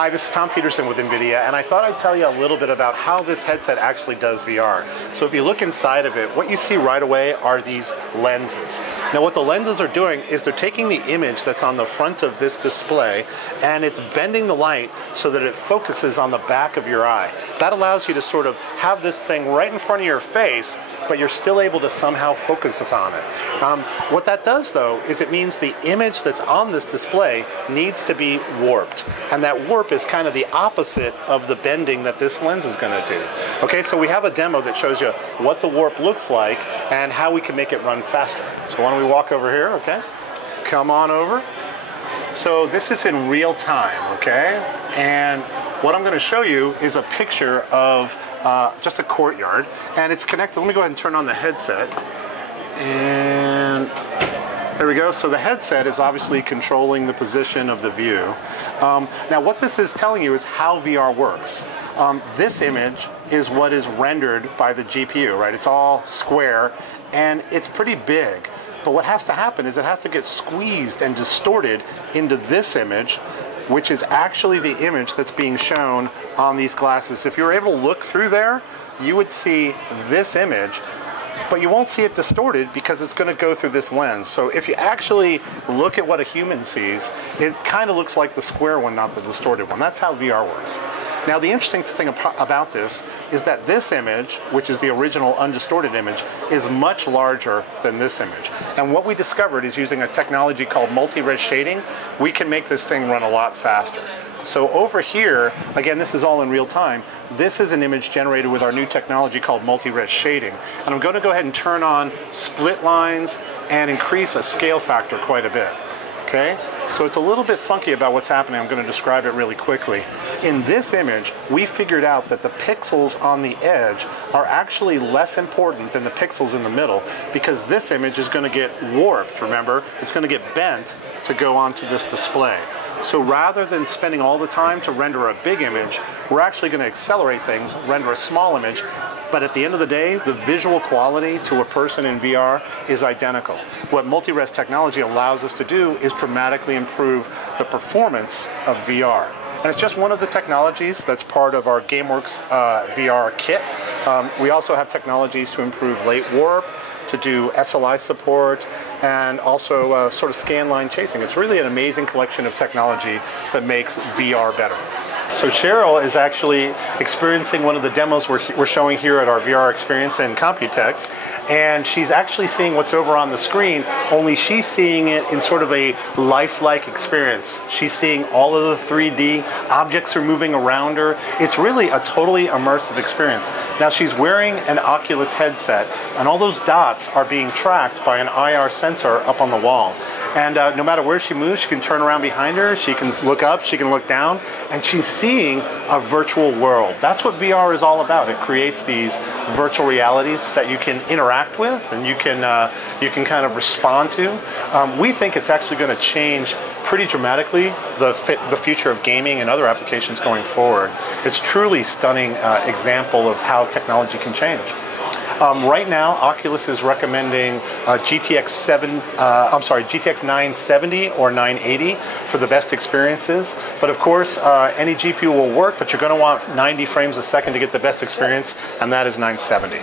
Hi, this is Tom Peterson with Nvidia, and I thought I'd tell you a little bit about how this headset actually does VR. So if you look inside of it, what you see right away are these lenses. Now what the lenses are doing is they're taking the image that's on the front of this display and it's bending the light so that it focuses on the back of your eye. That allows you to sort of have this thing right in front of your face, but you're still able to somehow focus on it. What that does though is it means the image that's on this display needs to be warped, and that warp is kind of the opposite of the bending that this lens is going to do. Okay, so we have a demo that shows you what the warp looks like and how we can make it run faster. So why don't we walk over here, okay? Come on over. So this is in real time, okay? And what I'm going to show you is a picture of just a courtyard, and it's connected. Let me go ahead and turn on the headset. And there we go. So the headset is obviously controlling the position of the view. Now what this is telling you is how VR works. This image is what is rendered by the GPU, right? It's all square and it's pretty big. But what has to happen is it has to get squeezed and distorted into this image, which is actually the image that's being shown on these glasses. If you were able to look through there, you would see this image, but you won't see it distorted because it's going to go through this lens. So if you actually look at what a human sees, it kind of looks like the square one, not the distorted one. That's how VR works. Now the interesting thing about this is that this image, which is the original undistorted image, is much larger than this image. And what we discovered is using a technology called multi-res shading, we can make this thing run a lot faster. So over here, again, this is all in real time, this is an image generated with our new technology called multi-res shading. And I'm going to go ahead and turn on split lines and increase a scale factor quite a bit. Okay? So it's a little bit funky about what's happening. I'm going to describe it really quickly. In this image, we figured out that the pixels on the edge are actually less important than the pixels in the middle, because this image is going to get warped, remember? It's going to get bent to go onto this display. So rather than spending all the time to render a big image, we're actually going to accelerate things, render a small image, but at the end of the day, the visual quality to a person in VR is identical. What multi-res technology allows us to do is dramatically improve the performance of VR. And it's just one of the technologies that's part of our GameWorks VR kit. We also have technologies to improve late warp, to do SLI support, and also sort of scan line chasing. It's really an amazing collection of technology that makes VR better. So Cheryl is actually experiencing one of the demos we're showing here at our VR experience in Computex, and she's actually seeing what's over on the screen, only she's seeing it in sort of a lifelike experience. She's seeing all of the 3D, objects are moving around her. It's really a totally immersive experience. Now she's wearing an Oculus headset, and all those dots are being tracked by an IR sensor up on the wall. And no matter where she moves, she can turn around behind her, she can look up, she can look down, and she's seeing a virtual world. That's what VR is all about. It creates these virtual realities that you can interact with and you can kind of respond to. We think it's actually going to change pretty dramatically the future of gaming and other applications going forward. It's truly stunning example of how technology can change. Right now, Oculus is recommending GTX 970 or 980 for the best experiences. But of course, any GPU will work, but you're going to want 90 frames a second to get the best experience, and that is 970.